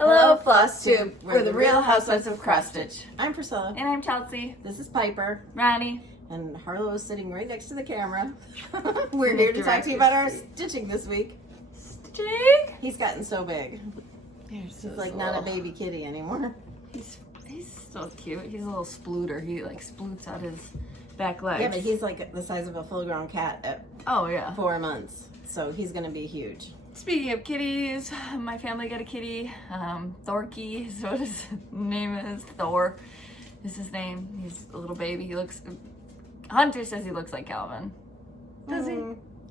Hello, Flosstube. We're the Real Housewives of Cross-Stitch. I'm Priscilla. And I'm Chelsea. This is Piper. Ronnie. And Harlow is sitting right next to the camera. We're here to talk to you about our stitching this week. Stitching? He's gotten so big. He's like not a baby kitty anymore. He's so cute. He's a little splooter. He like sploots out his back legs. Yeah, but he's like the size of a full-grown cat at 4 months. So he's going to be huge. Speaking of kitties, my family got a kitty. Thorky is what his name is. Thor is his name. He's a little baby. Hunter says he looks like Calvin. Does he?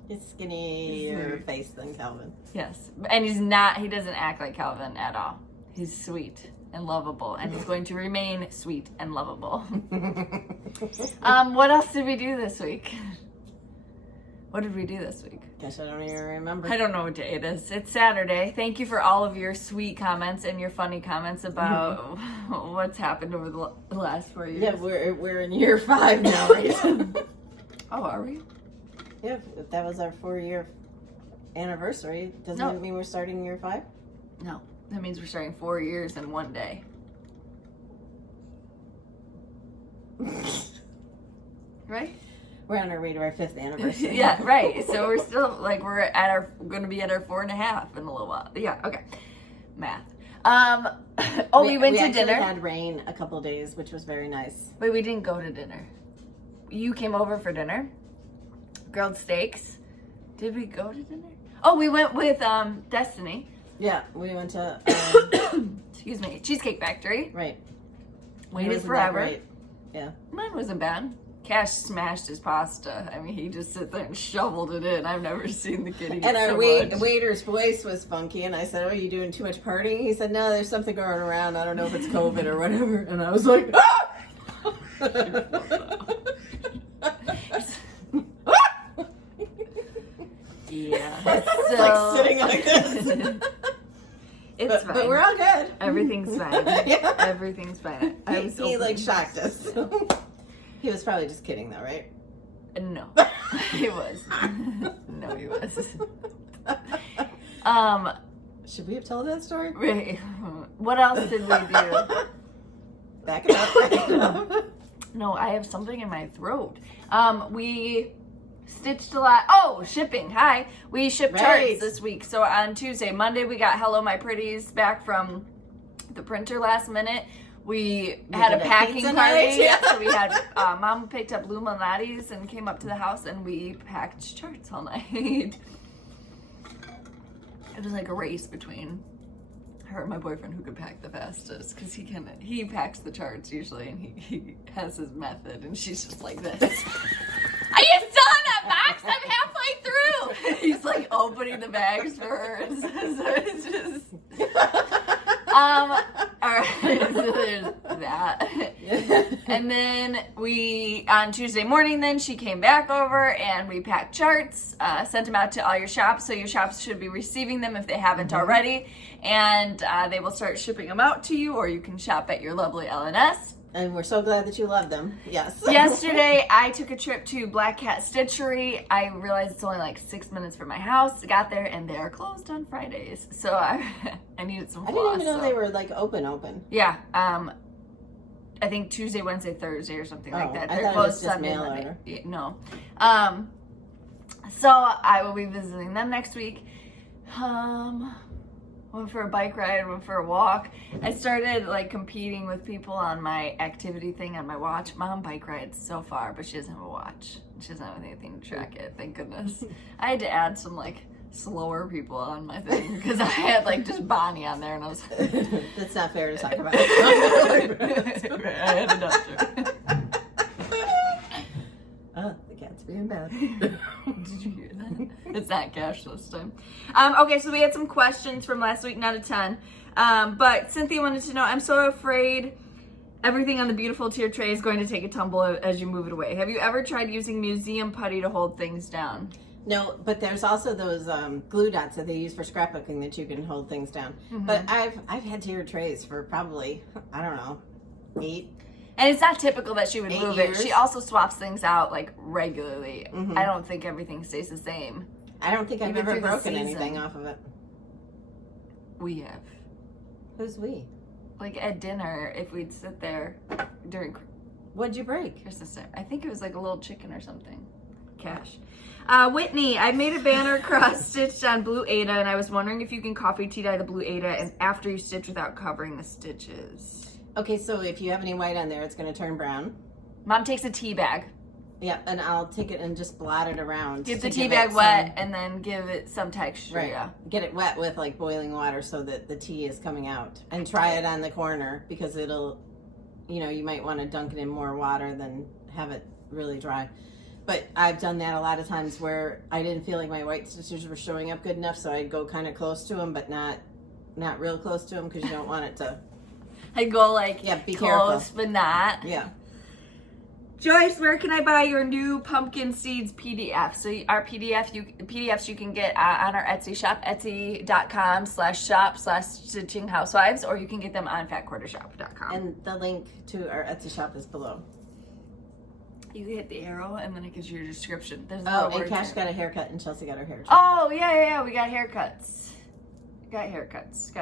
He's skinnier face than Calvin. Yes. And he doesn't act like Calvin at all. He's sweet and lovable, and he's going to remain sweet and lovable. What else did we do this week? What did we do this week? Gosh, I don't even remember. I don't know what day it is. It's Saturday. Thank you for all of your sweet comments and your funny comments about what's happened over the last 4 years. Yeah, we're in year 5 now, right? Oh, are we? Yeah, if that was our 4-year anniversary, doesn't it mean we're starting year 5? No, that means we're starting 4 years in one day. Right? We're on our way to our 5th anniversary. Yeah, right. So we're still going to be at our 4.5 in a little while. Yeah, okay. Math. We went to dinner. We had rain a couple days, which was very nice. Wait, we didn't go to dinner. You came over for dinner. Grilled steaks. Did we go to dinner? Oh, we went with Destiny. Yeah, we went to excuse me, Cheesecake Factory. Right. Waited forever. Right. Yeah. Mine wasn't bad. Cash smashed his pasta. I mean, he just sit there and shoveled it in. I've never seen the kid eat and our much. waiter's voice was funky, and I said, "Oh, are you doing too much partying?" He said, "No, there's something going around. I don't know if it's COVID or whatever." And I was like, "Ah!" Yeah. It's like sitting like this. It's fine. But we're all good. Everything's fine. Yeah. Everything's fine. He like shocked us. He was probably just kidding though, right? No. He was. No, he was. Should we have told that story? Wait, what else did we do? Back it up. Back it up. No, I have something in my throat. We stitched a lot. Oh, shipping. Hi. We shipped charts this week. So on Monday, we got Hello My Pretties back from the printer last minute. We had a packing party. Yeah. So we had, Mom picked up Luminati's and came up to the house and we packed charts all night. It was like a race between her and my boyfriend who could pack the fastest, because he packs the charts usually and he has his method, and she's just like this. Are you still in that box? I'm halfway through. He's like opening the bags for her. So it's just all right, so there's that. And then on Tuesday morning, then she came back over and we packed charts, sent them out to all your shops. So your shops should be receiving them if they haven't already. And they will start shipping them out to you, or you can shop at your lovely LNS. And we're so glad that you love them. Yes. Yesterday, I took a trip to Black Cat Stitchery. I realized it's only like 6 minutes from my house. I got there and they are closed on Fridays. So I needed some floss. I didn't even know they were like open. Yeah. I think Tuesday, Wednesday, Thursday or something like that. They're I thought closed it was just Sunday, mail Monday. order. Yeah, no. So I will be visiting them next week. Went for a bike ride, went for a walk. I started like competing with people on my activity thing on my watch. Mom bike rides so far, but she doesn't have a watch. She doesn't have anything to track it, thank goodness. I had to add some like slower people on my thing because I had like just Bonnie on there and I was That's not fair to talk about. I had enough to. The cat's being bad. Did you hear that? It's not cash this time. Okay, so we had some questions from last week, not a ton. But Cynthia wanted to know, I'm so afraid everything on the beautiful tier tray is going to take a tumble as you move it away. Have you ever tried using museum putty to hold things down? No, but there's also those glue dots that they use for scrapbooking that you can hold things down. Mm-hmm. But I've had tier trays for probably, I don't know, 8. And it's not typical that she would move years. it. She also swaps things out like regularly. Mm-hmm. I don't think everything stays the same. I don't think I've Even ever through the broken season. anything off of it. We have. Who's we? Like at dinner, if we'd sit there during What'd you break? Christmas dinner. I think it was like a little chicken or something. Cash. Whitney, I made a banner cross-stitched on blue Ada, and I was wondering if you can coffee tea dye the blue Ada and after you stitch without covering the stitches. Okay, so if you have any white on there, it's going to turn brown. Mom takes a tea bag. Yeah, and I'll take it and just blot it around. Give the tea bag wet and then give it some texture. Right. Yeah. Get it wet with like boiling water so that the tea is coming out. And try it on the corner because it'll, you know, you might want to dunk it in more water than have it really dry. But I've done that a lot of times where I didn't feel like my white stitches were showing up good enough, so I'd go kind of close to them, but not real close to them because you don't want it to. I'd go like be close, careful. but not. Yeah. Joyce, where can I buy your new pumpkin seeds PDF? So our PDFs you can get on our Etsy shop, etsy.com/shop/stitching housewives, or you can get them on fatquartershop.com. And the link to our Etsy shop is below. You hit the arrow and then it gives you your description. There's Oh, little and words Cash there. got a haircut and Chelsea got her hair trimmed. Oh, yeah, we got haircuts. Got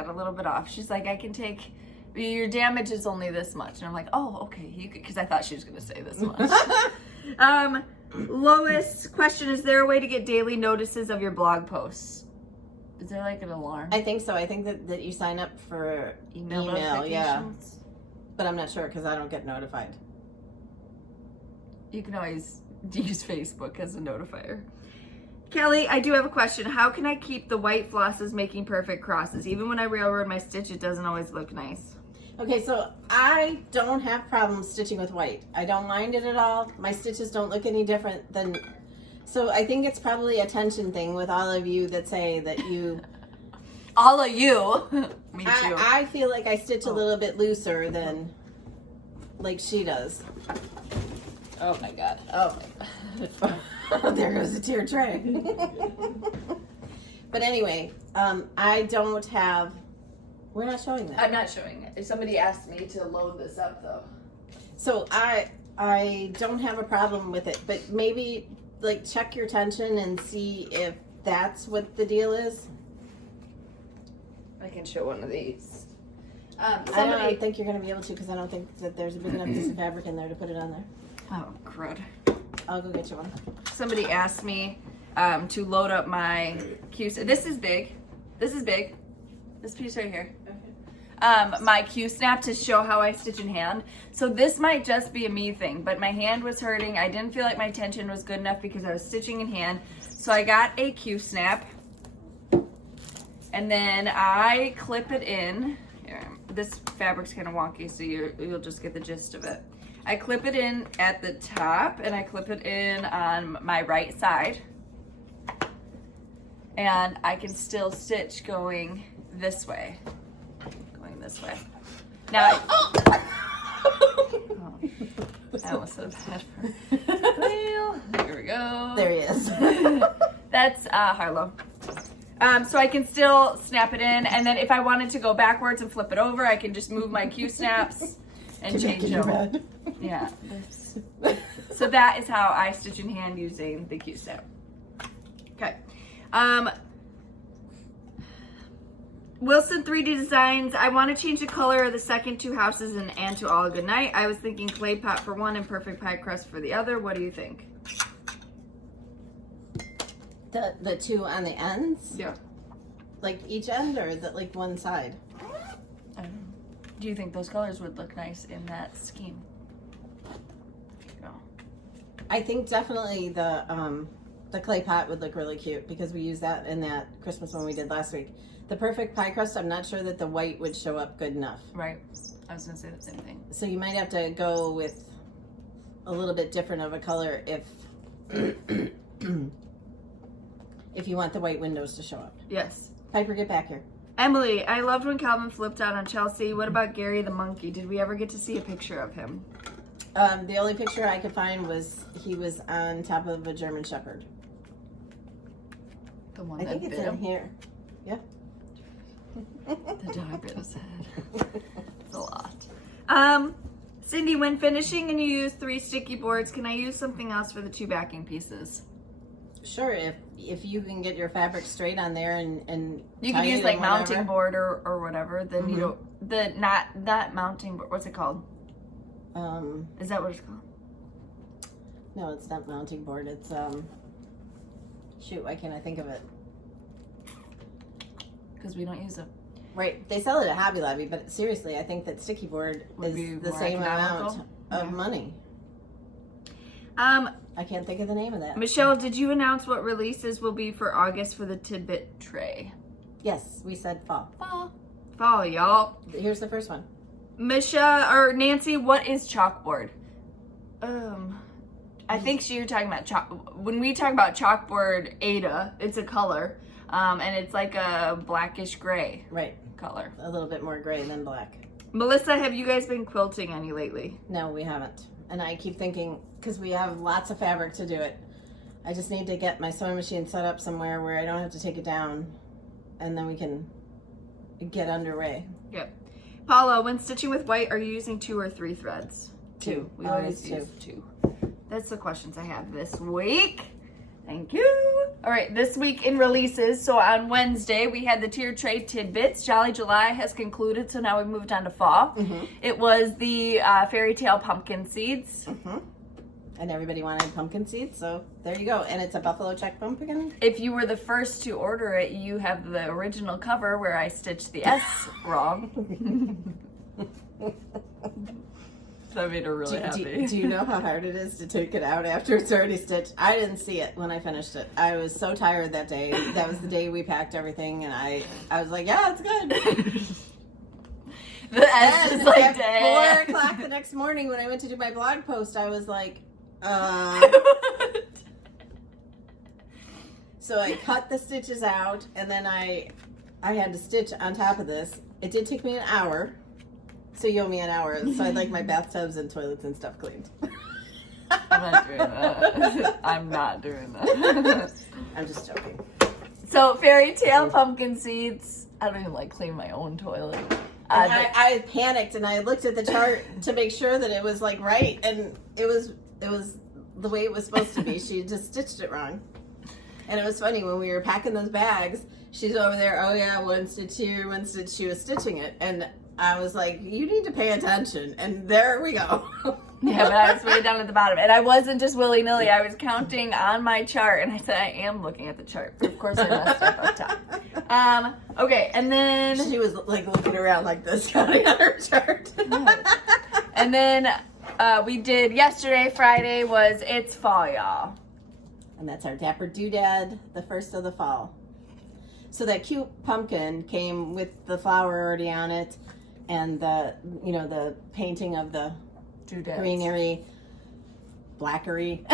a little bit off. She's like, I can take, your damage is only this much. And I'm like, oh, okay. Because I thought she was going to say this much. Lois, question, is there a way to get daily notices of your blog posts? Is there like an alarm? I think so. I think that you sign up for Email yeah. notifications? But I'm not sure because I don't get notified. You can always use Facebook as a notifier. Kelly, I do have a question. How can I keep the white flosses making perfect crosses? Even when I railroad my stitch, it doesn't always look nice. Okay, so I don't have problems stitching with white. I don't mind it at all. My stitches don't look any different than... So I think it's probably a tension thing with all of you that say that you... All of you. Me too. I feel like I stitch a little bit looser than like she does. Oh my god. Oh my god. Oh, there goes the tier tray. But anyway, I don't have... We're not showing that. I'm not showing it. If somebody asked me to load this up though. So I don't have a problem with it, but maybe like check your tension and see if that's what the deal is. I can show one of these. I don't think you're going to be able to because I don't think that there's a big enough piece of fabric in there to put it on there. Oh, crud. I'll go get you one. Somebody asked me to load up my Q. This is big. This is big. This piece right here. Okay. My Q snap to show how I stitch in hand. So this might just be a me thing, but my hand was hurting. I didn't feel like my tension was good enough because I was stitching in hand. So I got a Q snap. And then I clip it in. Here, this fabric's kind of wonky, so you'll just get the gist of it. I clip it in at the top, and I clip it in on my right side. And I can still stitch going this way. Going this way. Now, I almost said that. Well, here we go. There he is. That's Harlow. So I can still snap it in, and then if I wanted to go backwards and flip it over, I can just move my Q snaps and change them. Yeah. So that is how I stitch in hand using the Q snap. Okay. Wilson 3D Designs. I want to change the color of the second two houses and to All a Good Night. I was thinking clay pot for one and perfect pie crust for the other. What do you think? The two on the ends? Yeah. Like each end or like one side? I don't know. Do you think those colors would look nice in that scheme? No. I think definitely the clay pot would look really cute because we used that in that Christmas one we did last week. The perfect pie crust, I'm not sure that the white would show up good enough. Right. I was gonna say the same thing. So you might have to go with a little bit different of a color if if you want the white windows to show up. Yes. Piper, get back here. Emily, I loved when Calvin flipped out on Chelsea. What about Gary the monkey? Did we ever get to see a picture of him? The only picture I could find was he was on top of a German Shepherd. The one I that think it's bit in him? here. Yeah. The dog bit his head. It's a lot. Cindy, when finishing and you use 3 sticky boards, can I use something else for the 2 backing pieces? Sure, if you can get your fabric straight on there and You tie can use it like and mounting whatever. board or whatever, then you don't the not mounting board. What's it called? Is that what it's called? No, it's not mounting board. It's shoot, why can't I think of it? Because we don't use it. Right, they sell it at Hobby Lobby, but seriously, I think that sticky board Would be is the more same economical? amount of money. I can't think of the name of that. Michelle, did you announce what releases will be for August for the tidbit tray? Yes, we said fall. Fall, y'all. Here's the first one. Michelle or Nancy, what is chalkboard? I think you're talking about when we talk about chalkboard Ada, it's a color, and it's like a blackish gray Right, color. a little bit more gray than black. Melissa, have you guys been quilting any lately? No, we haven't. And I keep thinking, because we have lots of fabric to do it, I just need to get my sewing machine set up somewhere where I don't have to take it down, and then we can get underway. Yep. Paula, when stitching with white, are you using 2 or 3 threads? 2. We always use 2. That's the questions I have this week. Thank you. All right, this week in releases. So on Wednesday, we had the tier tray tidbits. Jolly July has concluded, so now we've moved on to fall. It was the fairy tale pumpkin seeds. And everybody wanted pumpkin seeds, so there you go. And it's a buffalo check pumpkin. If you were the first to order it, you have the original cover where I stitched the S wrong. That made her really happy. Do you know how hard it is to take it out after it's already stitched? I didn't see it when I finished it. I was so tired that day. That was the day we packed everything, and I was like, yeah, it's good. The S is like, at 4 o'clock the next morning when I went to do my blog post, I was like, So I cut the stitches out, and then I had to stitch on top of this. It did take me an hour. So you owe me an hour, so I'd like my bathtubs and toilets and stuff cleaned. I'm not doing that. I'm not doing that. I'm just joking. So fairy tale pumpkin seeds. I don't even like clean my own toilet. I panicked and I looked at the chart to make sure that it was like right, and it was the way it was supposed to be. She just stitched it wrong. And it was funny when we were packing those bags. She's over there. Oh yeah, 1 stitch here, 1 stitch. She was stitching it, and I was like, you need to pay attention. And there we go. Yeah, but I was way down at the bottom. And I wasn't just willy-nilly. I was counting on my chart. And I said, I am looking at the chart. Of course, I messed up top. Okay, and then... She was like looking around like this, counting on her chart. And then we did yesterday, Friday, was It's Fall, y'all. And that's our Dapper Doodad, the first of the fall. So that cute pumpkin came with the flower already on it, and the painting of the Doodads. greenery, blackery.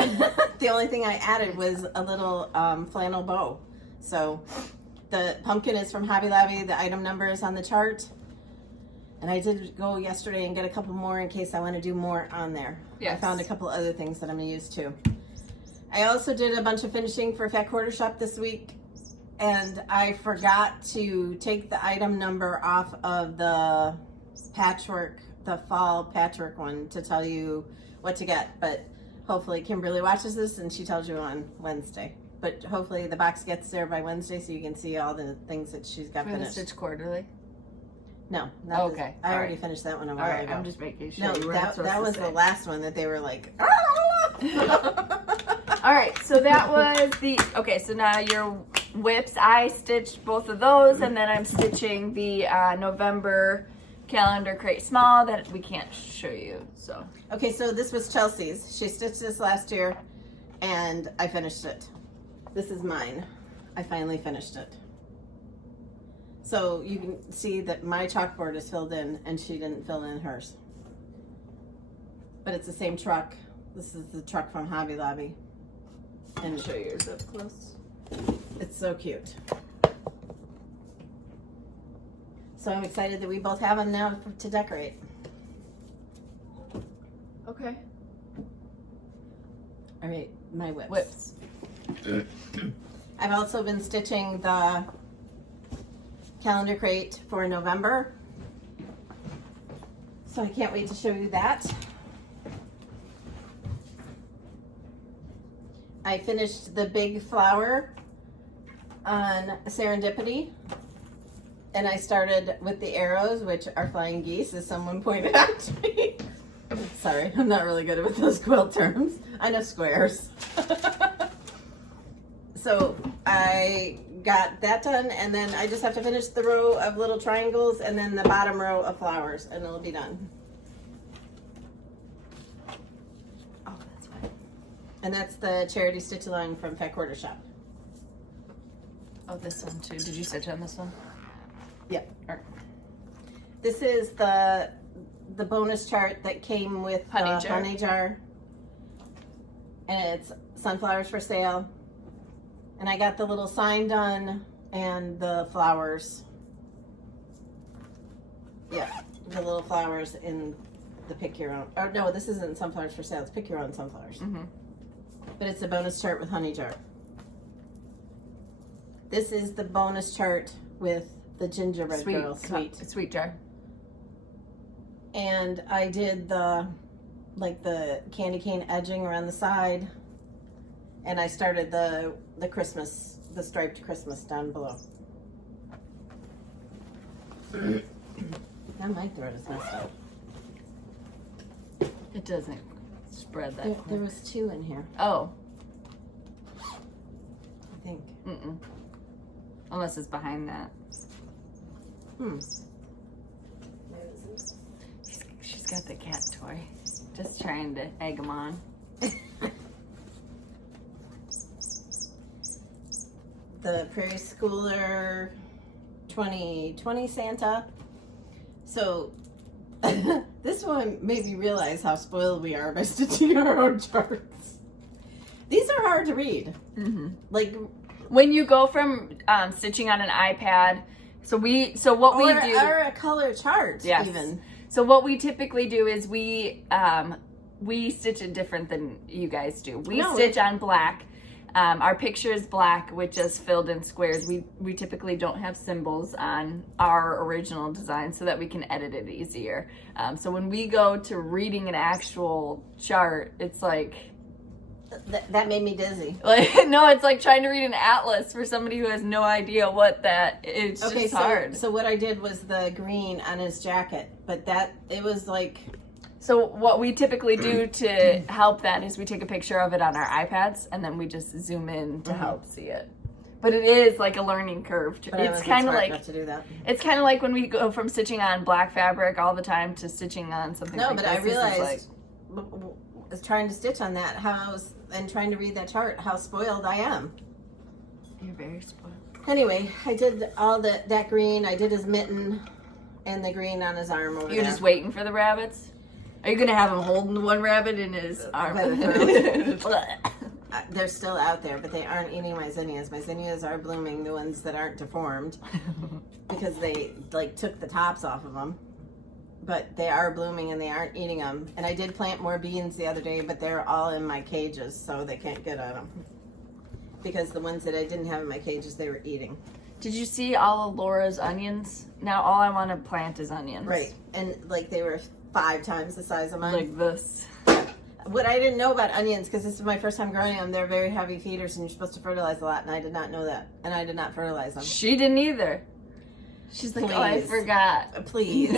The only thing I added was a little flannel bow. So the pumpkin is from Hobby Lobby. The item number is on the chart. And I did go yesterday and get a couple more in case I want to do more on there. Yes. I found a couple other things that I'm going to use too. I also did a bunch of finishing for Fat Quarter Shop this week. And I forgot to take the item number off of the patchwork, the fall patchwork one, to tell you what to get. But hopefully Kimberly watches this and she tells you on Wednesday. But hopefully the box gets there by Wednesday so you can see all the things that she's got For the finished. Stitch Quarterly? No, not this. Okay. I already finished that one a while All right, ago. I'm just making sure. No, you weren't that supposed to was say. the last one that they were like, All right, so that was the, okay, so now your whips, I stitched both of those, and then I'm stitching the November calendar crate small that we can't show you, so. Okay, so this was Chelsea's. She stitched this last year, and I finished it. This is mine. I finally finished it. So you can see that my chalkboard is filled in, and she didn't fill in hers. But it's the same truck. This is the truck from Hobby Lobby. And Show yours up close. it's so cute. So I'm excited that we both have them now to decorate. Okay. All right, my whips. Whips. I've also been stitching the calendar crate for November. So I can't wait to show you that. I finished the big flower on Serendipity. And I started with the arrows, which are flying geese, as someone pointed out to me. Sorry, I'm not really good with those quilt terms. I know squares. So I got that done, and then I just have to finish the row of little triangles and then the bottom row of flowers, and it'll be done. Oh, that's fine. And that's the charity stitch along from Fat Quarter Shop. Oh, this one too. Did you stitch on this one? Yep. Or This is the bonus chart that came with the Honey jar. honey jar. And it's sunflowers for sale. And I got the little sign done and the flowers. Yeah, the little flowers in the pick your own. Oh no, this isn't sunflowers for sale. It's pick your own sunflowers. Mm-hmm. But it's a bonus chart with honey jar. This is the bonus chart with the gingerbread girl sweet jar. And I did the candy cane edging around the side, and I started the Christmas, the striped Christmas down below. Now my throat is messed up. It doesn't spread that quick. There was 2 in here, Oh. I think. Mm-mm. Unless it's behind that. She's got the cat toy. Just trying to egg him on. The Prairie Schooler 2020 Santa. So this one made me realize how spoiled we are by stitching our own charts. These are hard to read. Mm-hmm. Like when you go from stitching on an iPad, what we do, or a color chart, yes. even. So what we typically do is we stitch it different than you guys do. We stitch on black. Our picture is black with just filled in squares. We typically don't have symbols on our original design so that we can edit it easier. So when we go to reading an actual chart, it's like... That made me dizzy. No, it's like trying to read an atlas for somebody who has no idea what that is. It's just hard. So what I did was the green on his jacket, but it was like... So what we typically do to help that is we take a picture of it on our iPads and then we just zoom in to help see it. But it is like a learning curve. It's kind of like to do that. It's kind of like when we go from stitching on black fabric all the time to stitching on something. No, like but this. I realized, trying to stitch on that, and trying to read that chart, how spoiled I am. You're very spoiled. Anyway, I did all that green. I did his mitten and the green on his arm over there. You're just waiting for the rabbits? Are you going to have him holding one rabbit in his arm? They're still out there, but they aren't eating my zinnias. My zinnias are blooming, the ones that aren't deformed, because they took the tops off of them. But they are blooming and they aren't eating them. And I did plant more beans the other day, but they're all in my cages, so they can't get at them. Because the ones that I didn't have in my cages, they were eating. Did you see all of Laura's onions? Now all I want to plant is onions. Right. And they were 5 times the size of mine. Like this. What I didn't know about onions, because this is my first time growing them, they're very heavy feeders and you're supposed to fertilize a lot, and I did not know that. And I did not fertilize them. She didn't either. She's like, Please. oh, I forgot. Please.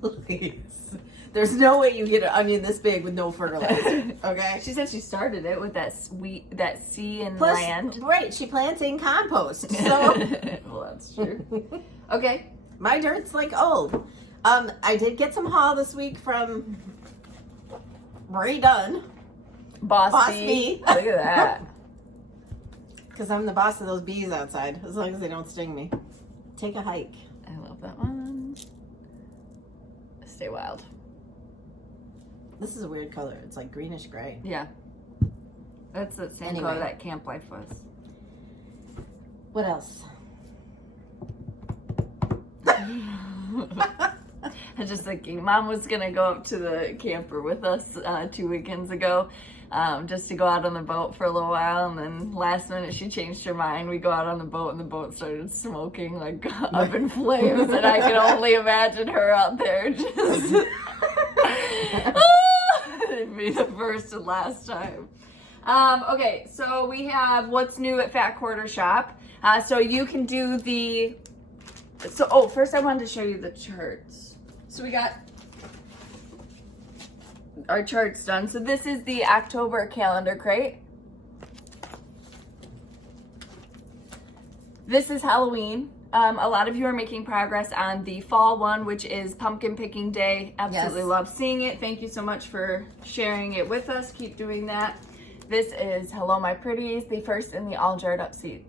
Please. There's no way you get an onion this big with no fertilizer. Okay? She said she started it with that sea and Plus, land. Right, she plants in compost. So well, that's true. Okay. My dirt's old. I did get some haul this week from Ray Dunn. Boss me. Look at that. Because I'm the boss of those bees outside, as long as they don't sting me. Take a hike. I love that one. Stay wild. This is a weird color. It's like greenish gray. Yeah. That's the same color that Camp Life was. What else? I was just thinking, Mom was going to go up to the camper with us 2 weekends ago just to go out on the boat for a little while, and then last minute she changed her mind. We go out on the boat and the boat started smoking up in flames, and I could only imagine her out there just... It'd be the first and last time. Okay, so we have what's new at Fat Quarter Shop. So you can do the So, first I wanted to show you the charts. So we got our charts done. So this is the October calendar crate. This is Halloween. A lot of you are making progress on the fall one, which is pumpkin picking day. Absolutely love seeing it. Thank you so much for sharing it with us. Keep doing that. This is Hello My Pretties, the first in the All Jarred Up series.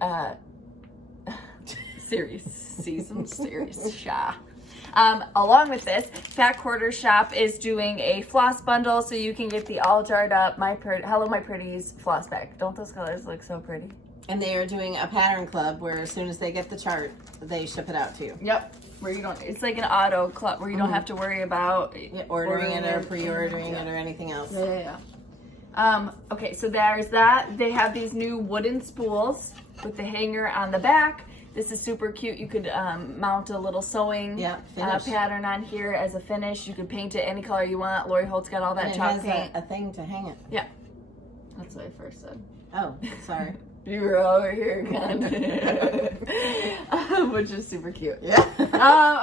Along with this, Fat Quarter Shop is doing a floss bundle, so you can get the All Jarred Up Hello My Pretties floss bag. Don't those colors look so pretty? And they are doing a pattern club where as soon as they get the chart, they ship it out to you. Yep. Where you don't, it's like an auto club where you don't have to worry about ordering it or pre-ordering it or anything else. Yeah. Okay, so there's that. They have these new wooden spools with the hanger on the back. This is super cute. You could mount a little sewing pattern on here as a finish. You could paint it any color you want. Lori Holt's got all that chalk paint. A thing to hang it. Yeah. That's what I first said. Oh, sorry. You were over here, kind of. Which is super cute. Yeah.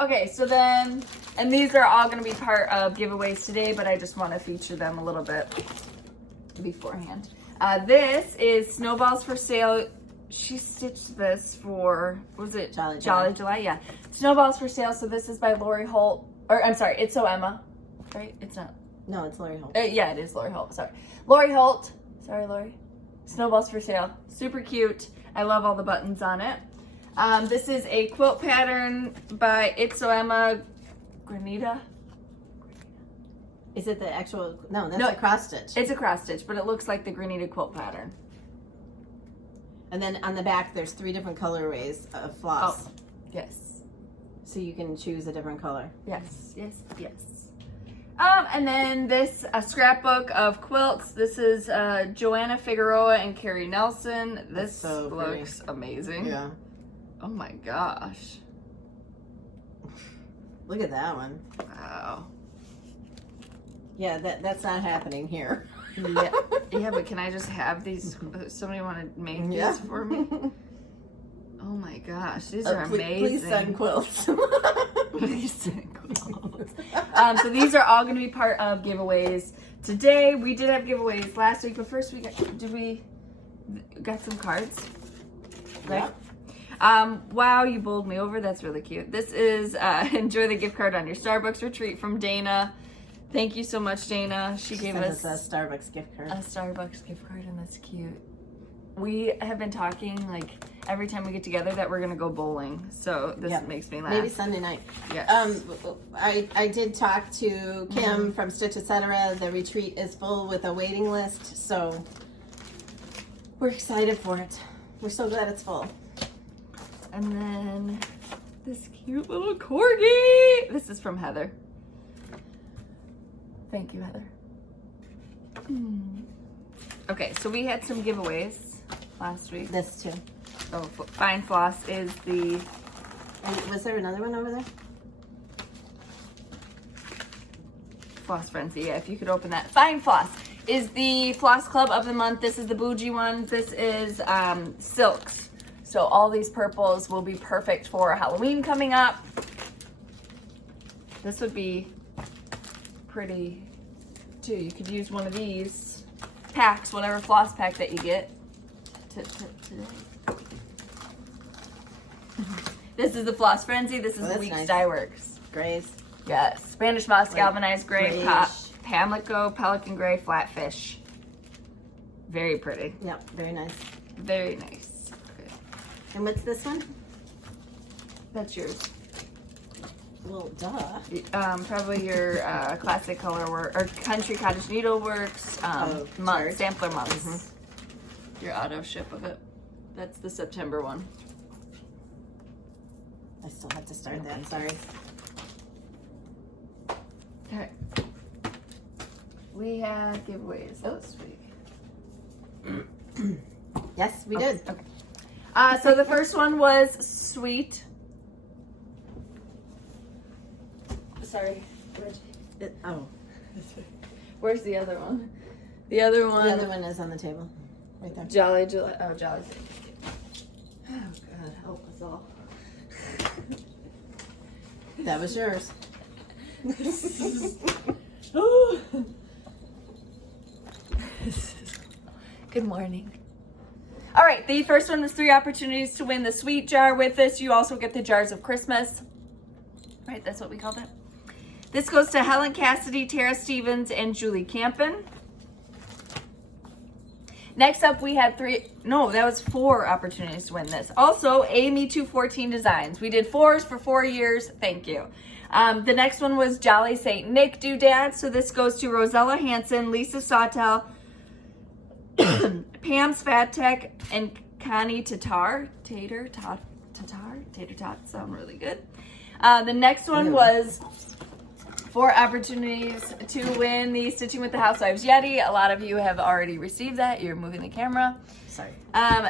Okay, so then, and these are all going to be part of giveaways today, but I just want to feature them a little bit beforehand. This is Snowballs for Sale. She stitched this for, what was it? Jolly July, yeah. Snowballs for Sale. So this is by Lori Holt, or I'm sorry, It's So Emma, right? It's not. No, it's Lori Holt. Yeah, it is Lori Holt. Sorry. Lori Holt. Sorry, Lori. Snowballs for Sale. Super cute. I love all the buttons on it. This is a quilt pattern by It's So Emma Granita. Is it the actual? No, that's a cross stitch. It's a cross stitch, but it looks like the Granita quilt pattern. And then on the back, there's 3 different colorways of floss. Oh, yes. So you can choose a different color. Yes. And then this, a scrapbook of quilts. This is Joanna Figueroa and Carrie Nelson. This so looks amazing. Yeah. Oh my gosh. Look at that one. Wow. Yeah, that's not happening here. Yeah, but can I just have these? Somebody want to make these for me? Oh my gosh, these are amazing. Please send quilts. Please send quilts. So these are all going to be part of giveaways today. We did have giveaways last week, but first we got some cards, right? Yeah. Wow, you bowled me over. That's really cute. This is enjoy the gift card on your Starbucks retreat from Dana. Thank you so much, Dana. She gave us a Starbucks gift card. A Starbucks gift card, and that's cute. We have been talking like every time we get together that we're gonna go bowling. So this makes me laugh. Maybe Sunday night. Yes. I did talk to Kim from Stitch Etc. The retreat is full with a waiting list, so we're excited for it. We're so glad it's full. And then this cute little corgi. This is from Heather. Thank you, Heather. Okay, so we had some giveaways last week. This too. Oh, Fine Floss is the... And was there another one over there? Floss Frenzy, yeah, if you could open that. Fine Floss is the Floss Club of the month. This is the bougie one. This is silks. So all these purples will be perfect for Halloween coming up. This would be pretty too. You could use one of these packs, whatever floss pack that you get today. This is the Floss Frenzy. This is the Weeks nice. Dye Works. Grays. Yes. Spanish Moss, Galvanized Gray, Pamlico, Pelican Gray, Flatfish. Very pretty. Yep, very nice. Very nice. Okay. And what's this one? That's yours. Well, duh. Probably your classic color work or country cottage needleworks sampler months. Your auto ship of it. That's the September one. I still have to start that. Sorry. Okay. We had giveaways this week. Yes, we did. Okay. So the first one was Sweet. Sorry. Where's the other one? The other one. The other one is on the table. Right there. Jolly July. Oh, Jolly. Oh, God, help us all. That was yours. Good morning. All right, the first one was 3 opportunities to win the sweet jar. With this, you also get the jars of Christmas. Right, that's what we called it. This goes to Helen Cassidy, Tara Stevens, and Julie Campen. Next up, we had 4 opportunities to win this. Also, Amy214 Designs. We did 4s for 4 years. Thank you. The next one was Jolly St. Nick Doodad. So this goes to Rosella Hansen, Lisa Sawtell, Pam Svatek, and Connie Tatar. Tater Tot sound really good. The next one was 4 opportunities to win the Stitching with the Housewives Yeti. A lot of you have already received that. You're moving the camera. Sorry.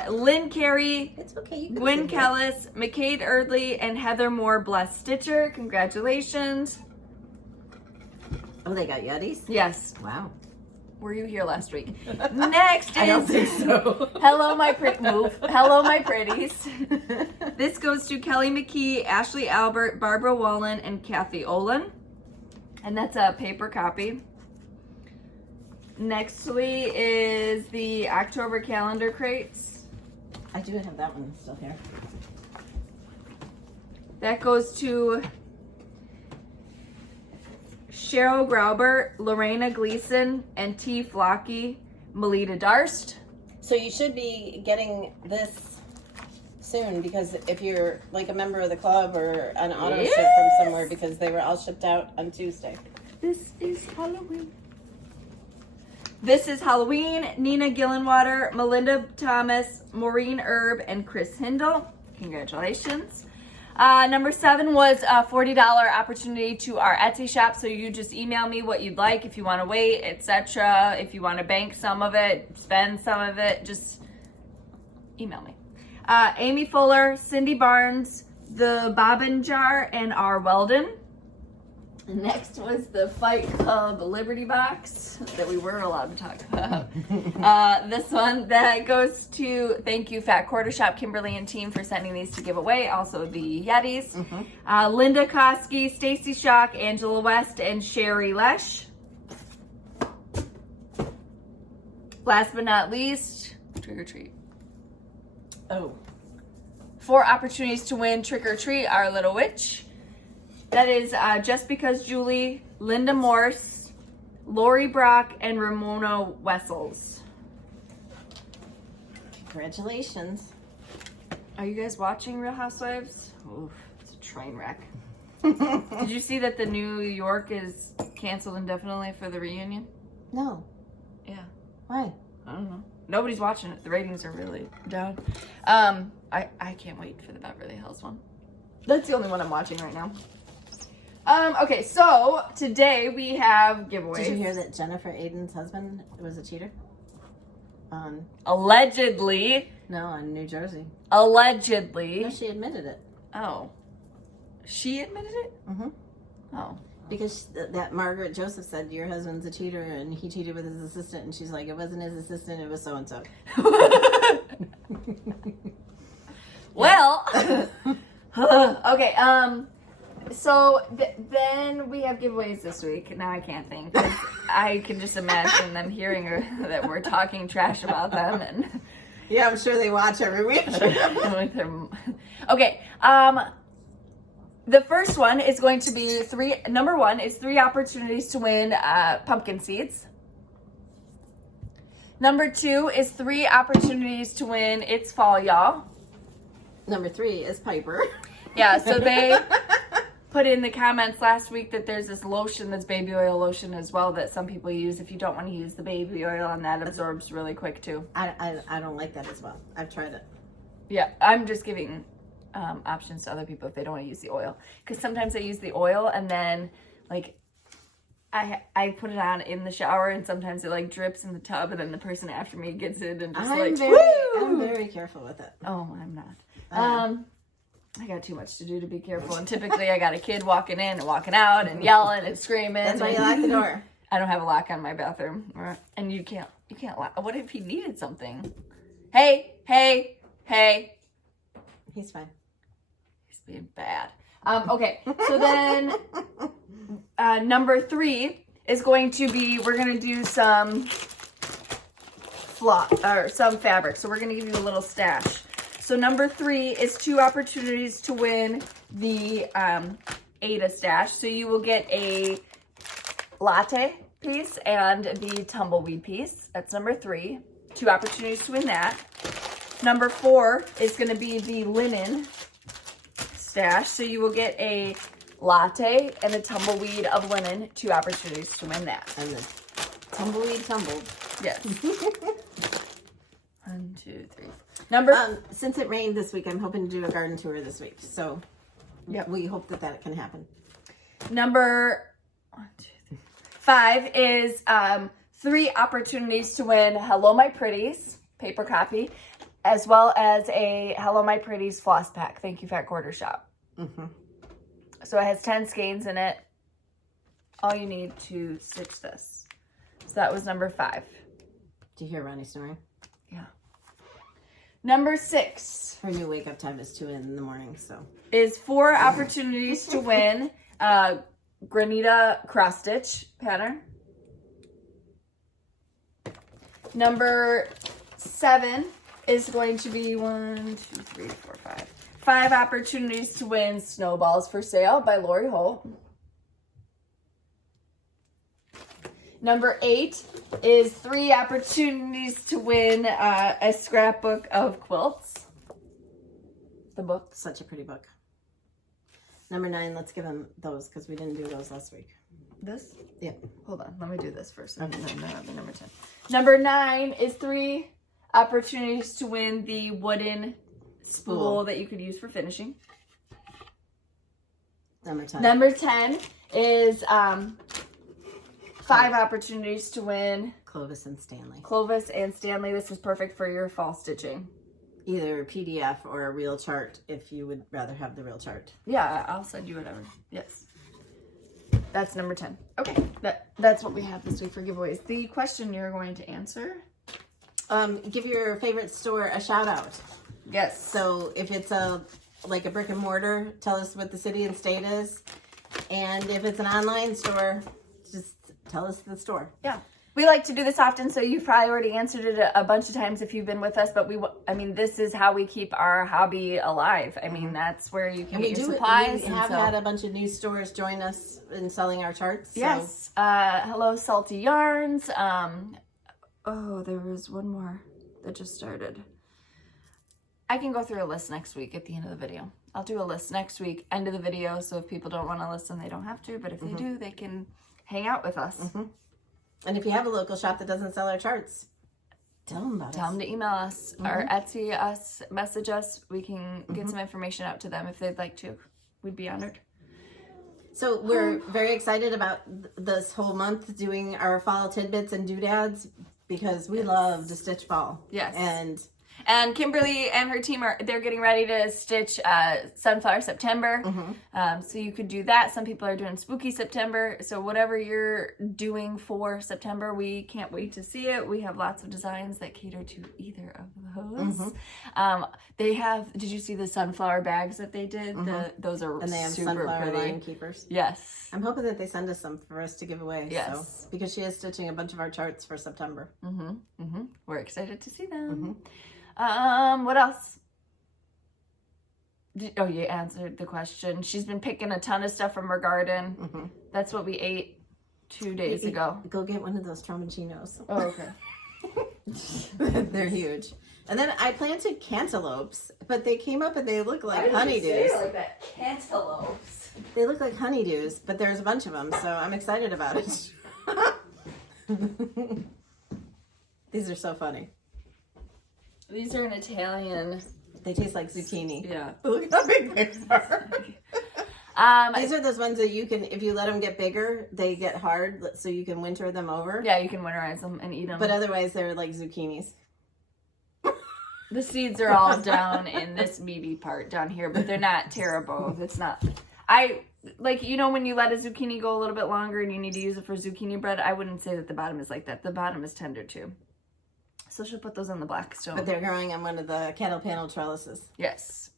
Lynn Carey, It's okay. Gwen Kellis, McCade Erdley, and Heather Moore Blessed Stitcher. Congratulations. Oh, they got Yetis? Yes. Wow. Were you here last week? Next is I don't think so. Hello, my Hello, my pretties. This goes to Kelly McKee, Ashley Albert, Barbara Wallen, and Kathy Olin. And that's a paper copy. Nextly is the October calendar crates. I do have that one still here. That goes to Cheryl Graubert, Lorena Gleason, and T. Flocky, Melita Darst. So you should be getting this soon, because if you're like a member of the club or an auto ship from somewhere, because they were all shipped out on Tuesday. This is Halloween. This is Halloween. Nina Gillenwater, Melinda Thomas, Maureen Erb, and Chris Hindle. Congratulations. Number 7 was a $40 opportunity to our Etsy shop. So you just email me what you'd like, if you want to wait, etc. If you want to bank some of it, spend some of it, just email me. Amy Fuller, Cindy Barnes, the Bobbin Jar, and R. Weldon. Next was the Fight Club Liberty Box that we were allowed to talk about. This one that goes to, thank you, Fat Quarter Shop, Kimberly and team, for sending these to give away. Also the Yetis. Linda Koski, Stacy Schock, Angela West, and Sherry Lesh. Last but not least, Trick or Treat. Oh. 4 opportunities to win Trick or Treat, Our Little Witch. That is Just Because Julie, Linda Morse, Lori Brock, and Ramona Wessels. Congratulations. Are you guys watching Real Housewives? Oof, it's a train wreck. Did you see that the New York is canceled indefinitely for the reunion? No. Yeah. Why? I don't know. Nobody's watching it. The ratings are really down. I can't wait for the Beverly Hills one. That's the only one I'm watching right now. Okay, so today we have giveaways. Did you hear that Jennifer Aiden's husband was a cheater? Allegedly. No, in New Jersey. Allegedly. No, she admitted it. Oh. She admitted it? Mm-hmm. Oh. Because that Margaret Joseph said, your husband's a cheater and he cheated with his assistant. And she's like, it wasn't his assistant, it was so-and-so. Well. Okay, so then we have giveaways this week. Now I can't think. I can just imagine them hearing that we're talking trash about them. And yeah, I'm sure they watch every week. Okay, the first one is going to be number 1 is 3 opportunities to win pumpkin seeds. Number 2 is 3 opportunities to win It's Fall, Y'all. Number 3 is Piper. Yeah, so they put in the comments last week that there's this lotion that's baby oil lotion as well that some people use if you don't want to use the baby oil, and that absorbs really quick too. I don't like that as well. I've tried it. Yeah, I'm just giving options to other people if they don't want to use the oil, because sometimes I use the oil and then like I put it on in the shower and sometimes it like drips in the tub and then the person after me gets it and just I'm very careful with it. Oh, I'm not. I got too much to do to be careful, and typically I got a kid walking in and walking out and yelling and screaming. That's why you lock the door. I don't have a lock on my bathroom, and you can't lock. What if he needed something? Hey. He's fine. He's being bad. Okay, so then number 3 is going to be, we're going to do some some fabric. So we're going to give you a little stash. So number 3 is 2 opportunities to win the Ada stash. So you will get a latte piece and the tumbleweed piece. That's number 3. 2 opportunities to win that. Number 4 is going to be the linen stash. So you will get a latte and a tumbleweed of linen. 2 opportunities to win that. And the tumbleweed tumbled. Yes. 1, 2, 3. Number since it rained this week, I'm hoping to do a garden tour this week. So yep. We hope that can happen. Number 1, 2, 3. 5 is 3 opportunities to win Hello My Pretties paper copy, as well as a Hello My Pretties floss pack. Thank you, Fat Quarter Shop. Mm-hmm. So it has 10 skeins in it. All you need to stitch this. So that was number 5. Do you hear Ronnie snoring? Yeah. Number 6. Her new wake up time is 2 in the morning, so. Is 4 opportunities to win Granita cross stitch pattern. Number 7 is going to be 1, 2, 3, 4, 5. 5 opportunities to win Snowballs for Sale by Lori Holt. Number 8 is 3 opportunities to win a scrapbook of quilts. The book. Such a pretty book. Number 9, let's give them those because we didn't do those last week. This? Yeah. Hold on. Let me do this first. Okay. No, number 10. Number 9 is 3 opportunities to win the wooden spool that you could use for finishing. Number 10. Number 10 is 5 opportunities to win Clovis and Stanley. Clovis and Stanley. This is perfect for your fall stitching. Either a PDF or a real chart if you would rather have the real chart. Yeah, I'll send you whatever. Yes. That's number 10. Okay, that's what we have this week for giveaways. The question you're going to answer? Give your favorite store a shout out. Yes. So if it's like a brick and mortar, tell us what the city and state is. And if it's an online store, just tell us the store. Yeah. We like to do this often, so you've probably already answered it a bunch of times if you've been with us, but this is how we keep our hobby alive. I mean, that's where you can get your supplies. We have had a bunch of new stores join us in selling our charts. So. Yes. Hello, Salty Yarns. There was one more that just started. I can go through a list next week at the end of the video. I'll do a list next week, end of the video, so if people don't want to listen, they don't have to, but if they do, they can hang out with us. Mm-hmm. And if you have a local shop that doesn't sell our charts, tell them about us. Tell them to email us or Etsy us, message us. We can get some information out to them if they'd like to. We'd be honored. So we're very excited about this whole month doing our fall tidbits and doodads because we love to stitch fall. Yes. And Kimberly and her team they're getting ready to stitch Sunflower September. So you could do that. Some people are doing Spooky September. So whatever you're doing for September, we can't wait to see it. We have lots of designs that cater to either of those. Did you see the sunflower bags that they did? Those are and they have super sunflower pretty. line keepers. Yes. I'm hoping that they send us some for us to give away. Yes. So, because she is stitching a bunch of our charts for September. We're excited to see them. What else? You answered the question. She's been picking a ton of stuff from her garden. That's what we ate 2 days ago. Go get one of those Tromancinos. Oh, okay. They're huge. And then I planted cantaloupes, but they came up and they look like honeydews. Like that? Cantaloupes. They look like honeydews, but there's a bunch of them, so I'm excited about it. These are so funny. These are an Italian. They taste like zucchini. Yeah. Look how big they are. These are those ones that you can, if you let them get bigger, they get hard, so you can winter them over. Yeah, you can winterize them and eat them. But otherwise, they're like zucchinis. The seeds are all down in this meaty part down here, but they're not terrible. It's not. When you let a zucchini go a little bit longer and you need to use it for zucchini bread, I wouldn't say that the bottom is like that. The bottom is tender too. So she'll put those on the black stone. But they're growing on one of the cattle panel trellises. Yes.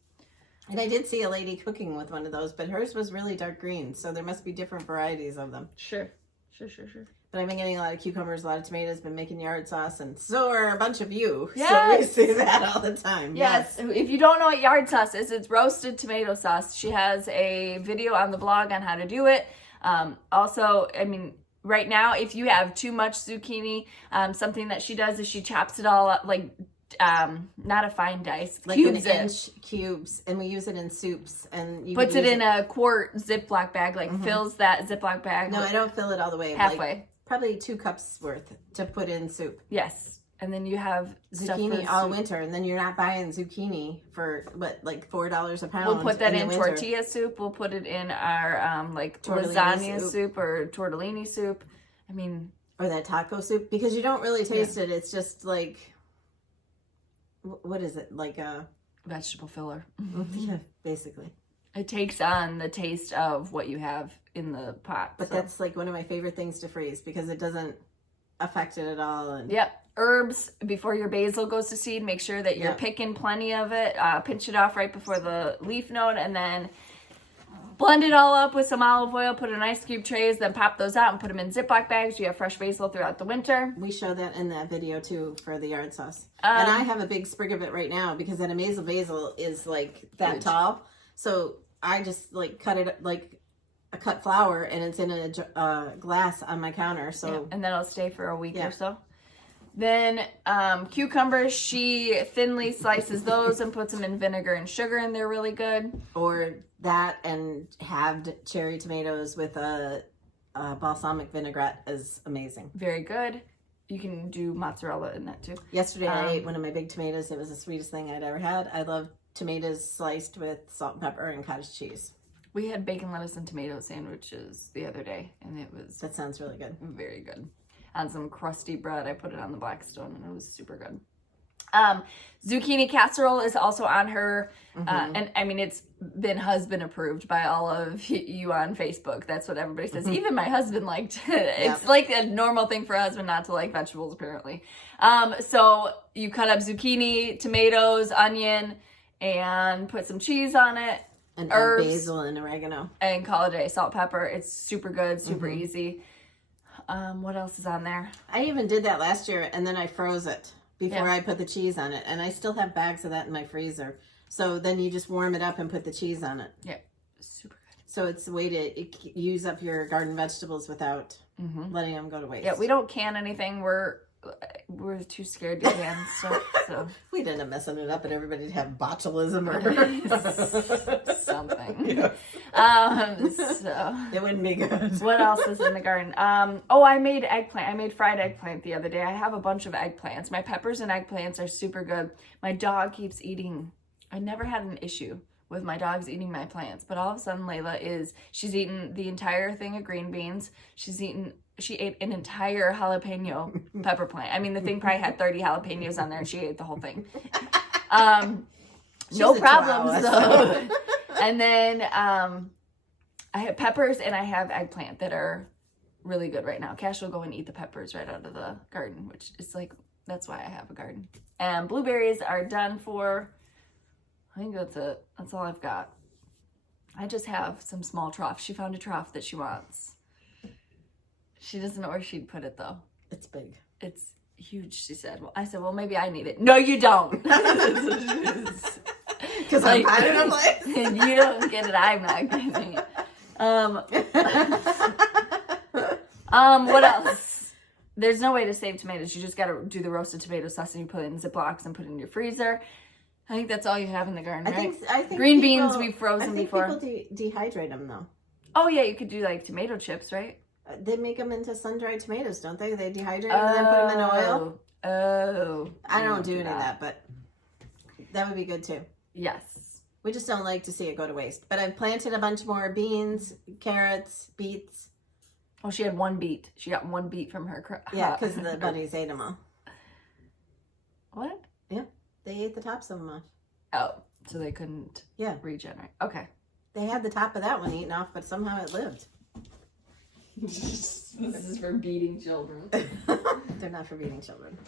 And I did see a lady cooking with one of those, but hers was really dark green, so there must be different varieties of them. Sure. But I've been getting a lot of cucumbers, a lot of tomatoes, been making yard sauce, and so are a bunch of you. Yes. So we see that all the time. Yes. If you don't know what yard sauce is, it's roasted tomato sauce. She has a video on the blog on how to do it. Also, I mean, right now, if you have too much zucchini, something that she does is she chops it all up, like, not a fine dice, like cubes an inch cubes, and we use it in soups. And you puts it in a quart Ziploc bag, like fills that Ziploc bag. No, I don't fill it all the way. Halfway. Like, probably 2 cups worth to put in soup. Yes. And then you have zucchini all winter, and then you're not buying zucchini for what, like $4 a pound. We'll put that in winter. tortilla soup. We'll put it in our like Tortellini lasagna soup. soup or tortellini soup. I mean, or that taco soup, because you don't really taste it. It's just like, what is it, like a vegetable filler. Yeah, basically. It takes on the taste of what you have in the pot. But that's like one of my favorite things to freeze because it doesn't affect it at all. And yep. Herbs, before your basil goes to seed, make sure that you're picking plenty of it. Pinch it off right before the leaf node, and then blend it all up with some olive oil. Put in ice cube trays, then pop those out and put them in Ziploc bags. You have fresh basil throughout the winter. We show that in that video too for the yard sauce. And I have a big sprig of it right now because that amazing basil is like that tall. So I just like cut it like a cut flour, and it's in a glass on my counter. So and then it'll stay for a week or so. Then cucumbers, she thinly slices those and puts them in vinegar and sugar, and they're really good. Or that and halved cherry tomatoes with a balsamic vinaigrette is amazing. Very good. You can do mozzarella in that too. Yesterday I ate one of my big tomatoes. It was the sweetest thing I'd ever had. I love tomatoes sliced with salt and pepper and cottage cheese. We had bacon, lettuce, and tomato sandwiches the other day, and it was... That sounds really good. Very good. On some crusty bread, I put it on the Blackstone, and it was super good. Zucchini casserole is also on her, and I mean, it's been husband approved by all of you on Facebook. That's what everybody says. Even my husband liked it. It's like a normal thing for a husband not to like vegetables, apparently. So you cut up zucchini, tomatoes, onion, and put some cheese on it. And herbs, basil and oregano. And call it a day. Salt, pepper. It's super good, super easy. What else is on there? I even did that last year, and then I froze it before I put the cheese on it. And I still have bags of that in my freezer. So then you just warm it up and put the cheese on it. Yeah, super good. So it's a way to use up your garden vegetables without letting them go to waste. Yeah, we don't can anything. We're too scared to can stuff. So we'd end up messing it up, and everybody'd have botulism or something. So it wouldn't be good. What else is in the garden? I made eggplant. I made fried eggplant the other day. I have a bunch of eggplants. My peppers and eggplants are super good. My dog keeps eating. I never had an issue with my dogs eating my plants, but all of a sudden she's eaten the entire thing of green beans. She ate an entire jalapeno pepper plant. I mean, the thing probably had 30 jalapenos on there, and she ate the whole thing. No problems, though. And then I have peppers and I have eggplant that are really good right now. Cash will go and eat the peppers right out of the garden, which is like, that's why I have a garden. And blueberries are done for, I think that's it. That's all I've got. I just have some small troughs. She found a trough that she wants. She doesn't know where she'd put it, though. It's big. It's huge, she said. Well, I said, well, maybe I need it. No, you don't. Because I'm finding a place. You don't get it, I'm not getting it. What else? There's no way to save tomatoes. You just got to do the roasted tomato sauce, and you put it in Ziplocs and put it in your freezer. I think that's all you have in the garden, right? I think green beans we've frozen before. I think people dehydrate them, though. Oh, yeah, you could do like tomato chips, right? They make them into sun-dried tomatoes, don't they? They dehydrate them and then put them in oil. Oh. I don't do any of that, but that would be good too. Yes. We just don't like to see it go to waste. But I've planted a bunch more beans, carrots, beets. Oh, she had one beet. She got one beet from her. Yeah, because the bunnies ate them all. What? Yeah, they ate the tops of them off. Oh, so they couldn't regenerate. Okay. They had the top of that one eaten off, but somehow it lived. This is for beating children. They're not for beating children.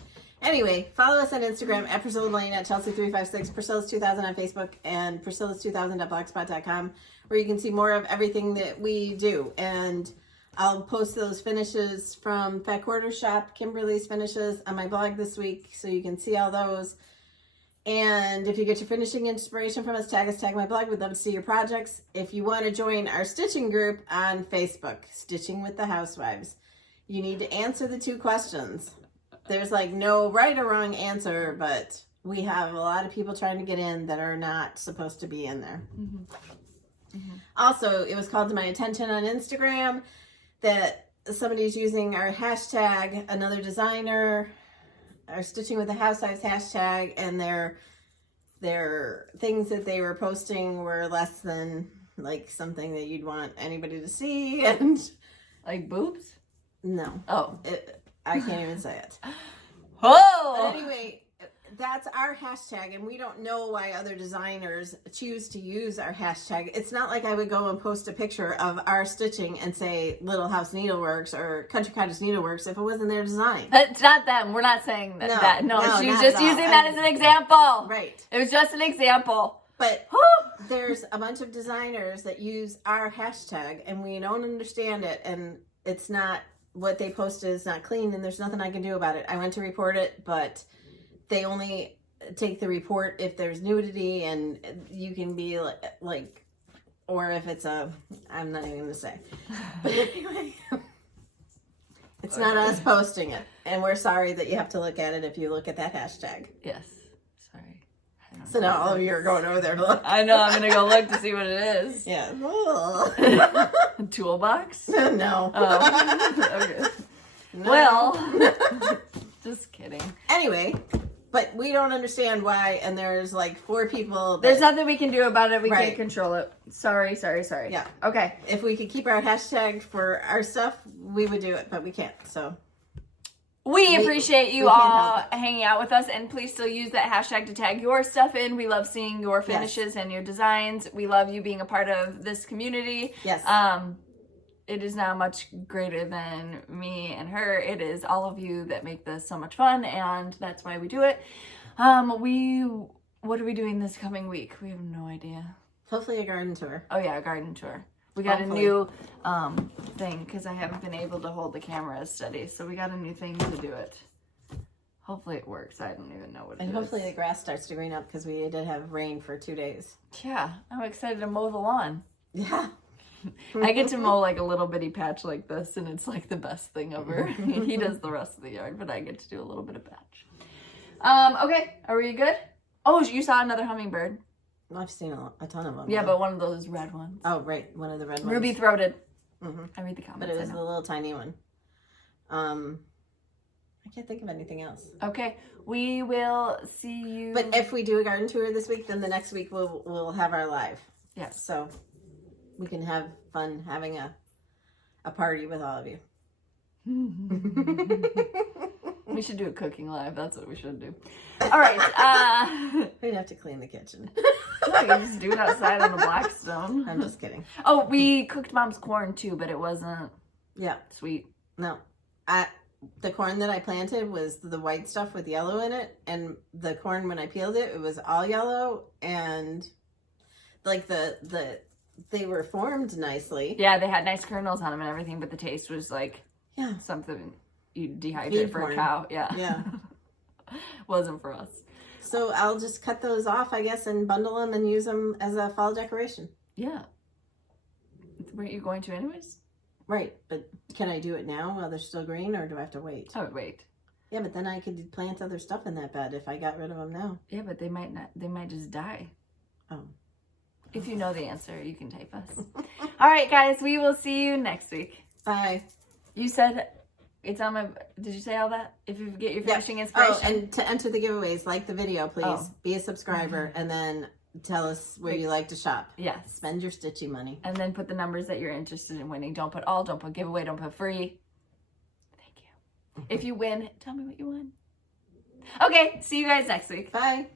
Anyway, follow us on Instagram at Priscilla Lane, at Chelsea356, Priscilla's 2000 on Facebook, and Priscilla's2000.blogspot.com, where you can see more of everything that we do. And I'll post those finishes from Fat Quarter Shop, Kimberly's finishes, on my blog this week, so you can see all those. And if you get your finishing inspiration from us, tag my blog. We'd love to see your projects. If you want to join our stitching group on Facebook, Stitching with the Housewives, you need to answer the 2 questions. There's like no right or wrong answer, but we have a lot of people trying to get in that are not supposed to be in there. Mm-hmm. Mm-hmm. Also, it was called to my attention on Instagram that somebody's using our hashtag, another designer, our Stitching with the Housewives hashtag, and their things that they were posting were less than like something that you'd want anybody to see. And like boobs? No. Oh. I can't even say it. Oh! But anyway, that's our hashtag, and we don't know why other designers choose to use our hashtag. It's not like I would go and post a picture of our stitching and say Little House Needleworks or Country Cottage Needleworks if it wasn't their design. It's not them. We're not saying that. No, she was just using that as an example. Right. It was just an example. But there's a bunch of designers that use our hashtag, and we don't understand it, and it's not, what they posted is not clean, and there's nothing I can do about it. I went to report it, but they only take the report if there's nudity, and you can be like, or if it's I'm not even going to say. But anyway, it's not us posting it, and we're sorry that you have to look at it if you look at that hashtag. Yes. Sorry. So now all of you are going over there to look. I know, I'm going to go look to see what it is. Yeah. Toolbox? No. Oh. Okay. No. Well, just kidding. Anyway, but we don't understand why, and there's like 4 people. There's nothing we can do about it. We Right. can't control it. Sorry. Yeah. Okay. If we could keep our hashtag for our stuff, we would do it, but we can't. So We appreciate you we can't all help it. hanging out with us, and please still use that hashtag to tag your stuff in. We love seeing your finishes and your designs. We love you being a part of this community. Yes. It is now much greater than me and her. It is all of you that make this so much fun, and that's why we do it. What are we doing this coming week? We have no idea. Hopefully a garden tour. Oh yeah, a garden tour. We got a new thing because I haven't been able to hold the camera as steady, so we got a new thing to do it. Hopefully it works. I don't even know what it is. And hopefully the grass starts to green up because we did have rain for 2 days. Yeah, I'm excited to mow the lawn. Yeah. I get to mow like a little bitty patch like this, and it's like the best thing ever. He does the rest of the yard, but I get to do a little bit of patch. Okay, are we good? Oh, you saw another hummingbird. I've seen a ton of them. Yeah, but one of those red ones. Oh, right. One of the red ones. Ruby-throated. Mm-hmm. I read the comments. But it was the little tiny one. I can't think of anything else. Okay, we will see you. But if we do a garden tour this week, then the next week we'll have our live. Yes. So we can have fun having a party with all of you. We should do a cooking live. That's what we should do. All right. We'd have to clean the kitchen. No, you just do it outside on the Blackstone. I'm just kidding. Oh, we cooked Mom's corn too, but it wasn't sweet. No. The corn that I planted was the white stuff with yellow in it, and the corn when I peeled it, it was all yellow, and like they were formed nicely. Yeah, they had nice kernels on them and everything, but the taste was like something you dehydrate Feed for corn. a cow. Yeah. Yeah. Wasn't for us. So I'll just cut those off, I guess, and bundle them and use them as a fall decoration. Yeah. Weren't you going to anyways? Right, but can I do it now while they're still green, or do I have to wait? I would wait. Yeah, but then I could plant other stuff in that bed if I got rid of them now. Yeah, but they might not. They might just die. Oh. If you know the answer, you can type us. All right, guys, we will see you next week. Bye. You said it's on my. Did you say all that? If you get your finishing inspiration. Oh, and to enter the giveaways, like the video, please. Oh. Be a subscriber, and then tell us where you like to shop. Yes. Spend your stitchy money. And then put the numbers that you're interested in winning. Don't put all, don't put giveaway, don't put free. Thank you. If you win, tell me what you won. Okay, see you guys next week. Bye.